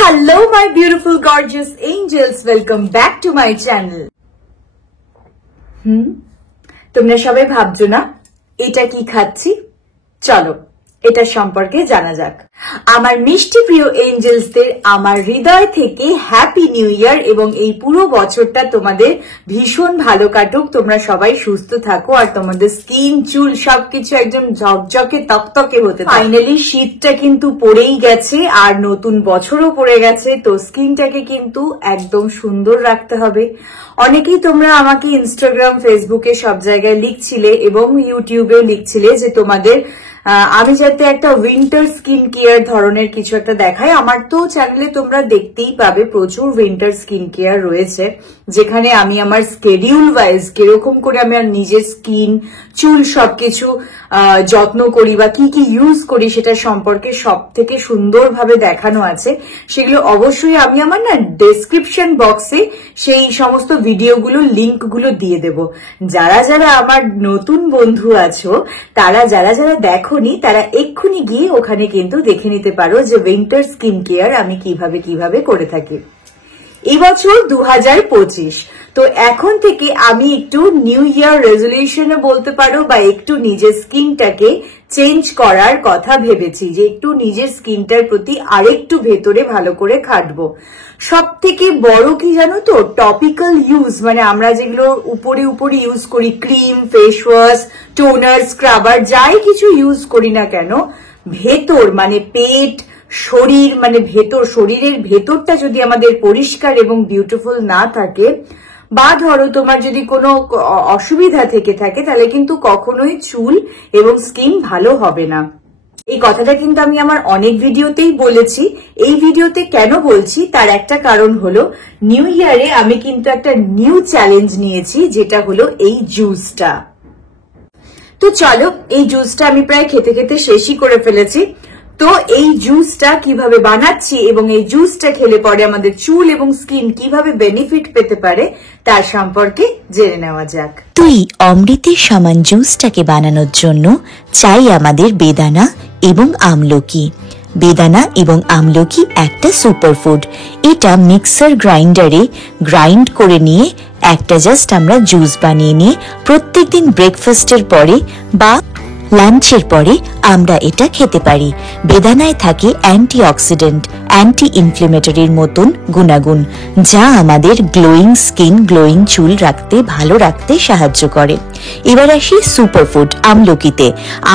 Hello my beautiful gorgeous angels, welcome back to my channel. তোমরা সবাই ভাবছো না এটা কি খাচ্ছি? চলো এটা সম্পর্কে জানা যাক। আমার মিষ্টি প্রিয় এঞ্জেলসদের আমার হৃদয় থেকে হ্যাপি নিউ ইয়ার এবং এই পুরো বছরটা তোমাদের ভীষণ ভালো কাটুক। তোমরা সবাই সুস্থ থাকো আর তোমাদের স্কিন চুল সবকিছু একদম ঝকঝকে তকতকে হতে। ফাইনালি শীতটা কিন্তু পড়েই গেছে আর নতুন বছরও পড়ে গেছে, তো স্কিনটাকে কিন্তু একদম সুন্দর রাখতে হবে। অনেকেই তোমরা আমাকে ইনস্টাগ্রাম ফেসবুকে সব জায়গায় লিখছিলে এবং ইউটিউবেও লিখছিলে যে তোমাদের আমি যাতে একটা উইন্টার স্কিন কেয়ার ধরনের কিছু একটা দেখাই। আমার তো চ্যানেলে তোমরা দেখতেই পাবে প্রচুর উইন্টার স্কিন কেয়ার রয়েছে, যেখানে আমি আমার স্কেডিউল ওয়াইজ কিরকম করে আমি আর নিজের স্কিন চুল সবকিছু যত্ন করি বা কি কি ইউজ করি সেটা সম্পর্কে সব থেকে সুন্দরভাবে দেখানো আছে। সেগুলো অবশ্যই আমি আমার না ডেসক্রিপশন বক্সে সেই সমস্ত ভিডিওগুলো লিঙ্কগুলো দিয়ে দেব। যারা যারা আমার নতুন বন্ধু আছো, তারা যারা যারা দেখোনি তারা এক্ষুনি গিয়ে ওখানে কিন্তু দেখে নিতে পারো যে উইন্টার স্কিন কেয়ার আমি কিভাবে করে থাকি। এই বছর 2025, তো এখন থেকে আমি একটু নিউ ইয়ার রেজলিউশনে বলতে পারো বা একটু নিজের স্কিনটাকে চেঞ্জ করার কথা ভেবেছি, যে একটু নিজের স্কিনটার প্রতি আরেকটু ভেতরে ভালো করে খাটবো। সব থেকে বড় কি জানো তো, টপিক্যাল ইউজ, মানে আমরা যেগুলো উপরে ইউজ করি, cream, face wash, toner, scrubber, যাই কিছু ইউজ করি না কেন, ভেতর মানে পেট, শরীর মানে শরীরের ভেতরটা যদি আমাদের পরিষ্কার এবং বিউটিফুল না থাকে, বা ধরো তোমার যদি কোনো অসুবিধা থেকে থাকে, তাহলে কিন্তু কখনোই চুল এবং স্কিন ভালো হবে না। এই কথাটা কিন্তু আমি আমার অনেক ভিডিওতেই বলেছি। এই ভিডিওতে কেন বলছি তার একটা কারণ হলো, নিউ ইয়ারে আমি কিন্তু একটা নিউ চ্যালেঞ্জ নিয়েছি, যেটা হলো এই জুসটা। তো চলো এই জুসটা আমি প্রায় খেতে খেতে শেষই করে ফেলেছি। তো এই জুসটা কিভাবে বানাচ্ছি এবং এই জুসটা খেলে পরে আমাদের চুল এবং স্কিন কিভাবে বেনিফিট পেতে পারে তার সম্পর্কে জেনে নেওয়া যাক। তুই অমৃতের সমান জুসটাকে বানানোর জন্য চাই আমাদের বেদানা এবং আমলকি। বেদানা এবং আমলকি একটা সুপারফুড। এটা মিক্সার গ্রাইন্ডারে গ্রাইন্ড করে নিয়ে একটা জাস্ট আমরা জুস বানিয়ে নিয়ে প্রত্যেকদিন ব্রেকফাস্টের পরে বা লাঞ্চের পরে আমরা এটা খেতে পারি। বেদানায় থাকে অ্যান্টিঅক্সিডেন্ট, অ্যান্টি ইনফ্লেমেটরির মতন গুণাগুণ, যা আমাদের গ্লোয়িং স্কিন, গ্লোয়িং চুল ভালো রাখতে সাহায্য করে। এবার আসি সুপারফুড আমলকিতে।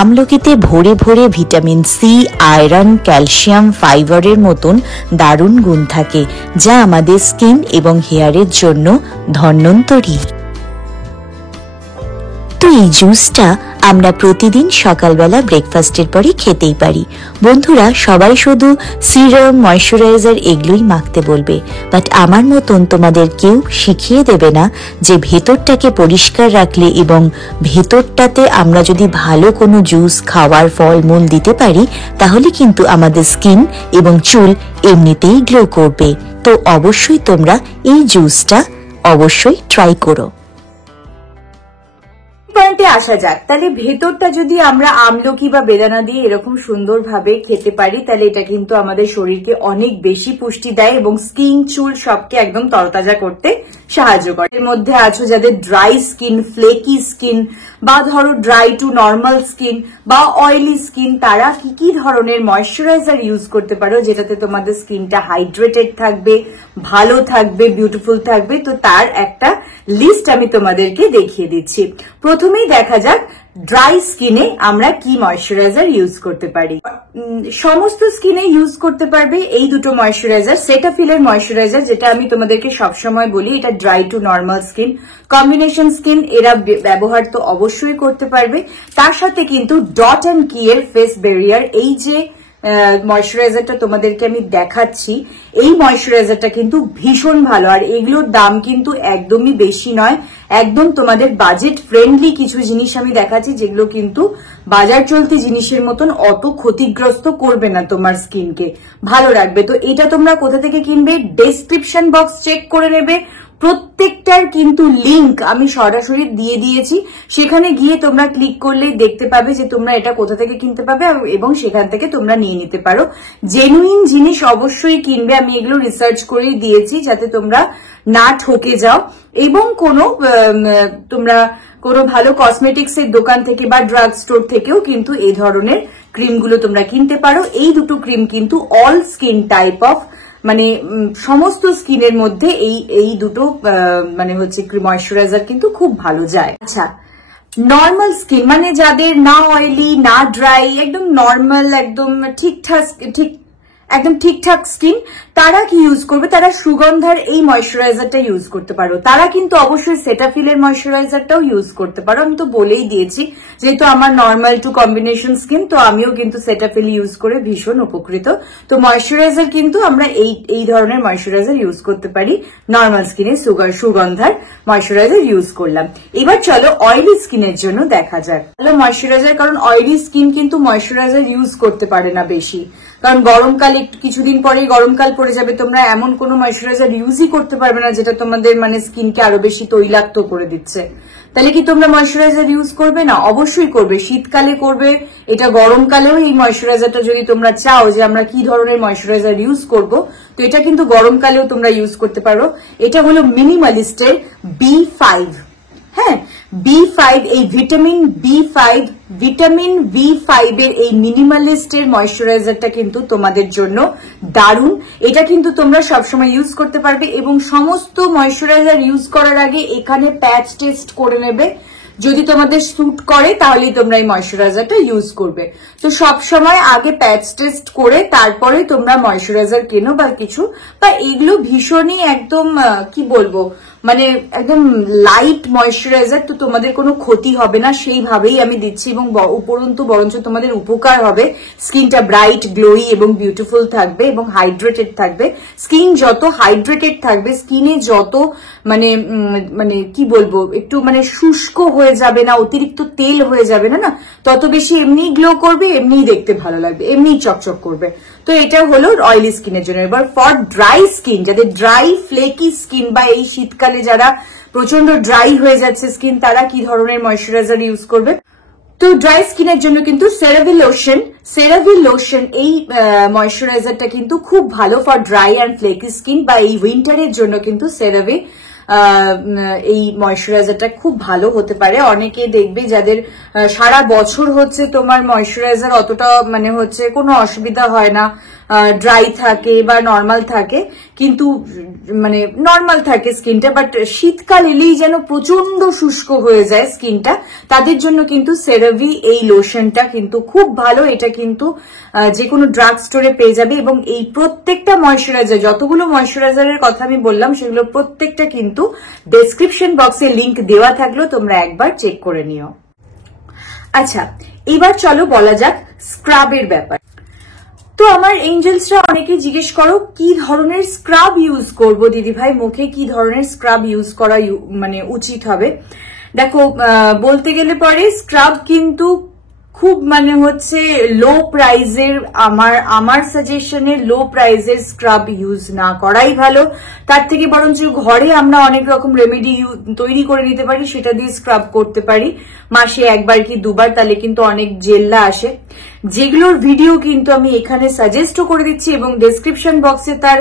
আমলকিতে ভরে ভরে ভিটামিন সি, আয়রন, ক্যালসিয়াম, ফাইবারের মতন দারুণ গুণ থাকে, যা আমাদের স্কিন এবং হেয়ারের জন্য ধন্বন্তরী। তো এই জুসটা আমরা প্রতিদিন সকালবেলা ব্রেকফাস্টের পরে খেতেই পারি। বন্ধুরা সবাই শুধু সিরাম, ময়শ্চারাইজার এগুলোই মাখতে বলবে, বাট আমার মতন তোমাদের কেউ শিখিয়ে দেবে না যে ভেতরটাকে পরিষ্কার রাখলে এবং ভেতরটাতে আমরা যদি ভালো কোনো জুস, খাওয়ার ফলমূল দিতে পারি, তাহলে কিন্তু আমাদের স্কিন এবং চুল এমনিতেই গ্লো করবে। তো অবশ্যই তোমরা এই জুসটা অবশ্যই ট্রাই করো। পয়েন্টে আসা যাক, তাহলে ভেতরটা যদি আমরা আমলকি বা বেদানা দিয়ে এরকম সুন্দরভাবে খেতে পারি, তাহলে এটা কিন্তু আমাদের শরীরকে অনেক বেশি পুষ্টি দেয় এবং স্কিন, চুল সবকে একদম তরতাজা করতে সাহায্য করে। এর মধ্যে আছো যাদের ড্রাই স্কিন, ফ্লেকি স্কিন, বা ধরো ড্রাই টু নর্মাল স্কিন বা অয়েলি স্কিন, তারা কি কি ধরনের ময়শ্চারাইজার ইউজ করতে পারো যেটাতে তোমাদের স্কিনটা হাইড্রেটেড থাকবে, ভালো থাকবে, বিউটিফুল থাকবে। তো তার একটা লিস্ট আমি তোমাদেরকে দেখিয়ে দিচ্ছি। প্রথমেই দেখা যাক ড্রাই স্কিনে আমরা কি ময়শ্চারাইজার ইউজ করতে পারি। সমস্ত স্কিনে ইউজ করতে পারবে এই দুটো ময়শ্চারাইজার। সেটাফিলের ময়শ্চারাইজার, যেটা আমি তোমাদেরকে সবসময় বলি, এটা dry two normal skin, combination skin, এরা ব্যবহার তো অবশ্যই করতে পারবে। তার সাথে কিন্তু ডট অ্যান্ড কি এর ফেস ব্যারিয়ার, এই যে ময়শ্চারাইজারটা তোমাদেরকে আমি দেখাচ্ছি, এই ময়শ্চারাইজারটা কিন্তু ভীষণ ভালো, আর এগুলোর দাম কিন্তু একদমই বেশি নয়। একদম তোমাদের বাজেট ফ্রেন্ডলি কিছু জিনিস আমি দেখাচ্ছি, যেগুলো কিন্তু বাজার চলতি জিনিসের মতন অত ক্ষতিগ্রস্ত করবে না, তোমার স্কিনকে ভালো রাখবে। তো এটা তোমরা কোথা থেকে কিনবে? ডেসক্রিপশন বক্স চেক করে নেবে, প্রত্যেকটার কিন্তু লিংক আমি সরাসরি দিয়ে দিয়েছি, সেখানে গিয়ে তোমরা ক্লিক করলেই দেখতে পাবে যে তোমরা এটা কোথা থেকে কিনতে পাবে এবং সেখান থেকে তোমরা নিয়ে নিতে পারো। জেনুইন জিনিস অবশ্যই কিনবে, আমি এগুলো রিসার্চ করেই দিয়েছি যাতে তোমরা না ঠকে যাও। এবং তোমরা কোনো ভালো কসমেটিক্স এর দোকান থেকে বা ড্রাগ স্টোর থেকেও কিন্তু এই ধরনের ক্রিমগুলো তোমরা কিনতে পারো। এই দুটো ক্রিম কিন্তু অল স্কিন টাইপ অফ, মানে সমস্ত স্কিনের মধ্যে এই দুটো মানে হচ্ছে ময়শ্চারাইজার কিন্তু খুব ভালো যায়। আচ্ছা, নর্মাল স্কিন মানে যাদের না অয়েলি না ড্রাই, একদম নর্মাল, একদম ঠিকঠাক স্কিন, তারা কি ইউজ করবে? তারা সুগন্ধার এই ময়শ্চারাইজারটা ইউজ করতে পারো। তারা কিন্তু অবশ্যই সেটাফিলের ময়শ্চারাইজারটাও ইউজ করতে পারো। আমি তো বলেই দিয়েছি যেহেতু আমার নর্মাল টু কম্বিনেশন স্কিন, তো আমিও কিন্তু সেটাফিল ইউজ করে ভীষণ উপকৃত। তো ময়শ্চারাইজার কিন্তু আমরা এই ধরনের ময়শ্চারাইজার ইউজ করতে পারি। নর্মাল স্কিনে সুগন্ধার ময়শ্চারাইজার ইউজ করলাম। এবার চলো অয়েলি স্কিনের জন্য দেখা যাক ভালো ময়শ্চারাইজার, কারণ অয়েলি স্কিন কিন্তু ময়শ্চারাইজার ইউজ করতে পারে না বেশি, কারণ গরমকালে কিছুদিন পরেই গরমকাল পড়ে যাবে, তোমরা এমন কোনো ময়শ্চারাইজার ইউজই করতে পারবে না যেটা তোমাদের মানে স্কিনকে আরো বেশি তৈলাক্ত করে দিচ্ছে। তাহলে কি তোমরা ময়শ্চারাইজার ইউজ করবে না? অবশ্যই করবে, শীতকালে করবে, এটা গরমকালেও এই ময়শ্চারাইজারটা যদি তোমরা চাও যে আমরা কি ধরনের ময়শ্চারাইজার ইউজ করব, তো এটা কিন্তু গরমকালেও তোমরা ইউজ করতে পারো। এটা হলো মিনিমালিস্টের B5। হ্যাঁ, B5, এই ভিটামিন B5 এর এই মিনিমালিস্টের ময়শ্চারাইজারটা কিন্তু তোমাদের জন্য দারুণ। এটা কিন্তু তোমরা সবসময় ইউজ করতে পারবে এবং সমস্ত ময়শ্চারাইজার ইউজ করার আগে এখানে প্যাচ টেস্ট করে নেবে। যদি তোমাদের স্যুট করে তাহলেই তোমরা এই ময়শ্চারাইজারটা ইউজ করবে। তো সবসময় আগে প্যাচ টেস্ট করে তারপরে তোমরা ময়শ্চারাইজার কেনো বা কিছু, বা এগুলো ভীষণই একদম কি বলবো, মানে একদম লাইট ময়শ্চারাইজার, তো তোমাদের কোনো ক্ষতি হবে না, সেইভাবেই আমি দিচ্ছি এবং উপরন্তু বরঞ্চ তোমাদের উপকার হবে। স্কিনটা ব্রাইট, গ্লোই এবং বিউটিফুল থাকবে এবং হাইড্রেটেড থাকবে। স্কিন যত হাইড্রেটেড থাকবে, স্কিনে যত মানে মানে কি বলবো, একটু মানে শুষ্ক হয়ে যাবে না, অতিরিক্ত তেল হয়ে যাবে না, তত বেশি এমনি গ্লো করবে, এমনি দেখতে ভালো লাগবে, এমনি চকচক করবে। তো এটা হলো অয়েলি স্কিনের জন্য। এবার ফর ড্রাই স্কিন, যাদের ড্রাই ফ্লেকি স্কিন বা এই শীতকালে যারা প্রচন্ড ড্রাই হয়ে যাচ্ছে স্কিন, তারা কি ধরনের ময়শ্চারাইজার ইউজ করবে? তো ড্রাই স্কিনের জন্য কিন্তু সেরাভি লোশন এই ময়শ্চারাইজারটা কিন্তু খুব ভালো for dry and flaky skin, বা এই উইন্টারের জন্য কিন্তু সেরাভি এই ময়শ্চারাইজারটা খুব ভালো হতে পারে। অনেকে দেখবে যাদের সারা বছর হচ্ছে তোমার ময়শ্চারাইজার অতটা মানে হচ্ছে কোনো অসুবিধা হয় না, ড্রাই থাকে বা নর্মাল থাকে, কিন্তু মানে নর্মাল থাকে স্কিনটা, বাট শীতকাল এলেই যেন প্রচন্ড শুষ্ক হয়ে যায় স্কিনটা, তাদের জন্য কিন্তু সেরাভি এই লোশনটা কিন্তু খুব ভালো। এটা কিন্তু যে কোনো ড্রাগ স্টোরে পেয়ে যাবে এবং এই প্রত্যেকটা ময়শ্চারাইজার, যতগুলো ময়শ্চারাইজারের কথা আমি বললাম সেগুলো প্রত্যেকটা কিন্তু ডেসক্রিপশন বক্সে লিংক দেওয়া থাকলো, তোমরা একবার চেক করে নিও। আচ্ছা, এবার চলো বলা যাক স্ক্রাবের ব্যাপার। তো আমার এঞ্জেলসরা অনেকে জিজ্ঞেস করো কি ধরনের স্ক্রাব ইউজ করব দিদি ভাই, মুখে কি ধরনের স্ক্রাব ইউজ করা মানে উচিত হবে। দেখো, বলতে গেলে পরে স্ক্রাব কিন্তু খুব মানে হচ্ছে লো প্রাইজের, আমার সাজেশনে লো প্রাইজের স্ক্রাব ইউজ না করাই ভালো। তার থেকে বরঞ্চ ঘরে আমরা অনেক রকম রেমেডি তৈরি করে নিতে পারি, সেটা দিয়ে স্ক্রাব করতে পারি মাসে একবার কি দুবার, তাহলে কিন্তু অনেক জেল্লা আসে, যেগুলোর ভিডিও কিন্তু আমি এখানে সাজেস্টও করে দিচ্ছি এবং ডেসক্রিপশন বক্সে তার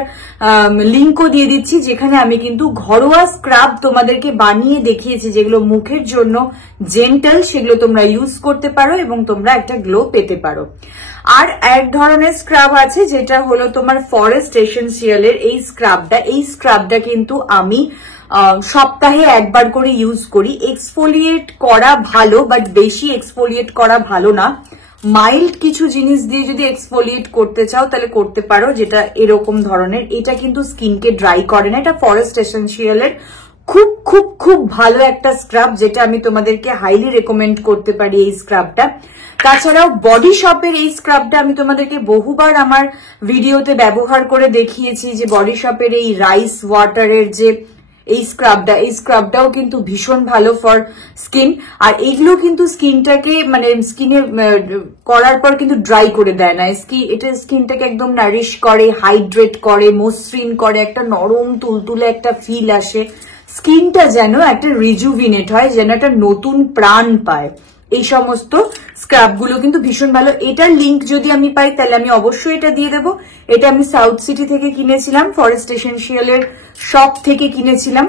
লিঙ্কও দিয়ে দিচ্ছি, যেখানে আমি কিন্তু ঘরোয়া স্ক্রাব তোমাদেরকে বানিয়ে দেখিয়েছি, যেগুলো মুখের জন্য জেন্টাল, সেগুলো তোমরা ইউজ করতে পারো এবং তোমরা একটা গ্লো পেতে পারো। আর এক ধরনের স্ক্রাব আছে যেটা হলো তোমার ফরেস্ট এসেনশিয়ালের এই স্ক্রাবটা কিন্তু আমি সপ্তাহে একবার করে ইউজ করি। এক্সফোলিয়েট করা ভালো, বাট বেশি এক্সফোলিয়েট করা ভালো না। মাইল্ড কিছু জিনিস দিয়ে যদি এক্সফোলিয়েট করতে চাও তাহলে করতে পারো, যেটা এরকম ধরনের। এটা কিন্তু স্কিনকে ড্রাই করে না, এটা ফরেস্ট এসেনশিয়ালের খুব খুব খুব ভালো একটা স্ক্রাব, যেটা আমি তোমাদেরকে হাইলি রেকমেন্ড করতে পারি এই স্ক্রাবটা। তাছাড়াও বডি শপের এই স্ক্রাবটা আমি তোমাদেরকে বহুবার আমার ভিডিওতে ব্যবহার করে দেখিয়েছি, যে বডি শপের এই রাইস ওয়াটারের যে এই স্ক্রাবটাও কিন্তু ভীষণ ভালো ফর স্কিন। আর এইগুলো কিন্তু স্কিনটাকে মানে স্কিনে করার পর কিন্তু ড্রাই করে দেয় না, এটা স্কিনটাকে একদম নারিশ করে, হাইড্রেট করে, মসৃণ করে, একটা নরম তুলতুলে একটা ফিল আসে। স্কিনটা যেন একটা রিজুভিনেট হয়, যেন একটা নতুন প্রাণ পায়। এই সমস্ত স্ক্রাব গুলো কিন্তু ভীষণ ভালো। এটার লিঙ্ক যদি আমি পাই তাহলে আমি অবশ্যই এটা দিয়ে দেবো। এটা আমি সাউথ সিটি থেকে কিনেছিলাম, ফরেস্ট এসেনশিয়ালের শপ থেকে কিনেছিলাম,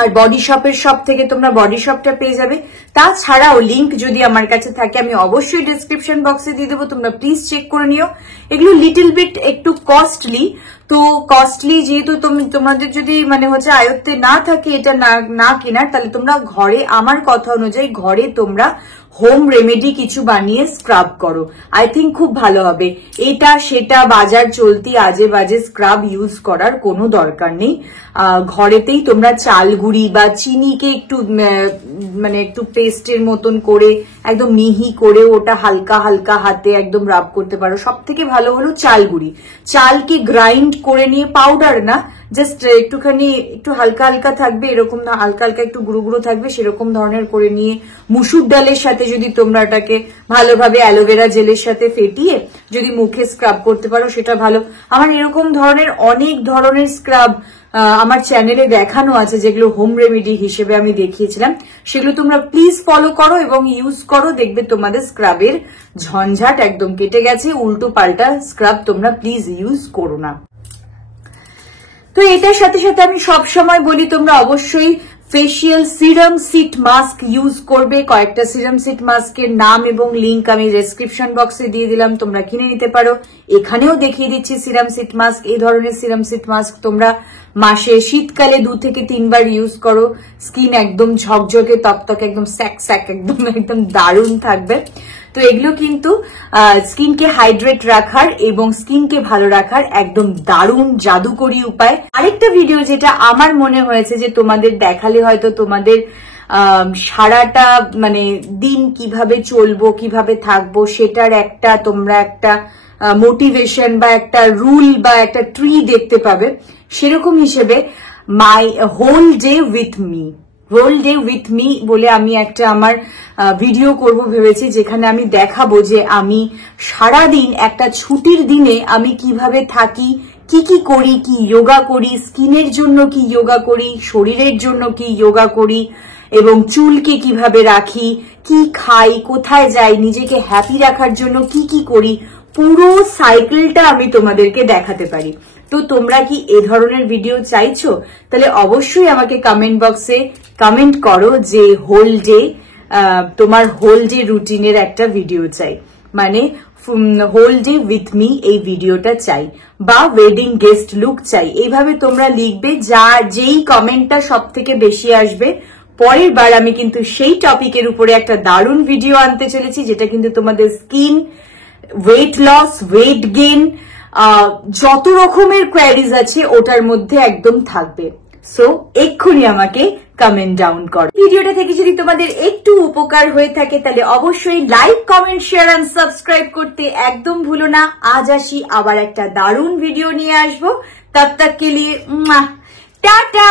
আর বডি শপের শপ থেকে তোমরা বডি শপটা পেয়ে যাবে। তাছাড়াও লিঙ্ক যদি আমার কাছে থাকে আমি অবশ্যই ডেসক্রিপশন বক্সে দিয়ে দেবো, তোমরা প্লিজ চেক করে নিও। এগুলো লিটল বিট একটু কস্টলি, তো কস্টলি যেহেতু তোমাদের যদি মানে হচ্ছে আয়ত্তে না থাকে এটা না কেনার, তাহলে তোমরা ঘরে, আমার কথা অনুযায়ী ঘরে তোমরা হোম রেমেডি কিছু বানিয়ে স্ক্রাব করো, আই থিঙ্ক খুব ভালো হবে। এটা সেটা বাজার চলতি আজে বাজে স্ক্রাব ইউজ করার কোনো দরকার নেই। ঘরেতেই তোমরা চাল গুঁড়ি বা চিনিকে একটু মানে একটু পেস্টের মতন করে একদম মিহি করে ওটা হালকা হালকা হাতে একদম রাব করতে পারো। সব থেকে ভালো হলো চাল গুঁড়ি, চালকে গ্রাইন্ড করে নিয়ে, পাউডার না, জাস্ট একটুখানি একটু হালকা হালকা থাকবে, এরকম হালকা হালকা একটু গুঁড়ো গুঁড়ো থাকবে সেরকম ধরনের করে নিয়ে মুসুর ডালের সাথে যদি তোমরা এটাকে ভালোভাবে অ্যালোভেরা জেলের সাথে ফেটিয়ে যদি মুখে স্ক্রাব করতে পারো সেটা ভালো। আমার এরকম ধরনের অনেক ধরনের স্ক্রাব আমার চ্যানেলে দেখানো আছে যেগুলো হোম রেমেডি হিসেবে আমি দেখিয়েছিলাম, সেগুলো তোমরা প্লিজ ফলো করো এবং ইউজ করো, দেখবে তোমাদের স্ক্রাবের ঝঞ্ঝাট একদম কেটে গেছে। উল্টো পাল্টা স্ক্রাব তোমরা প্লিজ ইউজ করো না। তো এটার সাথে সাথে আমি সব সময় বলি তোমরা অবশ্যই facial serum seat mask use করবে। কয়েকটা সিরাম সিট মাস্কের নাম এবং লিঙ্ক আমি ডেসক্রিপশন বক্সে দিয়ে দিলাম, তোমরা কিনে নিতে পারো। এখানেও দেখিয়ে দিচ্ছি সিরাম সিট মাস্ক। এই ধরনের সিরাম সিট মাস্ক তোমরা মাসে শীতকালে 2 থেকে 3 বার ইউজ করো, স্কিন একদম ঝকঝকে তকতকে একদম স্যাক স্যাক একদম দারুণ থাকবে। তো এগুলো কিন্তু স্কিনকে হাইড্রেট রাখার এবং স্কিনকে ভালো রাখার একদম দারুণ জাদুকরী উপায়। আরেকটা ভিডিও যেটা আমার মনে হয়েছে যে তোমাদের দেখালে হয়তো তোমাদের সারাটা মানে দিন কিভাবে চলবো কিভাবে থাকবো সেটার একটা তোমরা একটা মোটিভেশন বা একটা রুল বা একটা ট্রি দেখতে পাবে। সেরকম হিসেবে my whole day with me, whole day with me বলে আমি একটা আমার ভিডিও করব ভেবেছি, যেখানে আমি দেখাবো যে আমি সারাদিন একটা ছুটির দিনে আমি কিভাবে থাকি, কি কি করি, কি যোগা করি, স্কিনের জন্য কি যোগা করি, শরীরের জন্য কি যোগা করি এবং চুলকে কিভাবে রাখি, কি খাই, কোথায় যাই, নিজেকে হ্যাপি রাখার জন্য কি কি করি, পুরো সাইকেলটা আমি তোমাদেরকে দেখাতে পারি। তো তোমরা কি এ ধরনের ভিডিও চাইছো? তাহলে অবশ্যই আমাকে কমেন্ট বক্সে কমেন্ট করো যে হোল ডে তোমার হোল ডে রুটিনের একটা ভিডিও চাই, মানে হোল ডে উইথ মি এই ভিডিওটা চাই, বা ওয়েডিং গেস্ট লুক চাই। এইভাবে তোমরা লিখবে, যেই কমেন্টটা সব থেকে বেশি আসবে পরের বার আমি কিন্তু সেই টপিকের উপরে একটা দারুণ ভিডিও আনতে চলেছি, যেটা কিন্তু তোমাদের skin, weight loss, weight gain, যত রকমের কোয়ারিজ আছে ওটার মধ্যে একদম থাকবে। সো এক্ষুনি আমাকে কমেন্ট ডাউন করো। ভিডিওটা থেকে যদি তোমাদের একটু উপকার হয়ে থাকে তাহলে অবশ্যই like, comment, share and subscribe করতে একদম ভুলো না। আজ আসি আবার একটা দারুণ ভিডিও নিয়ে আসবো, তব তক কে লিয়ে টাটা।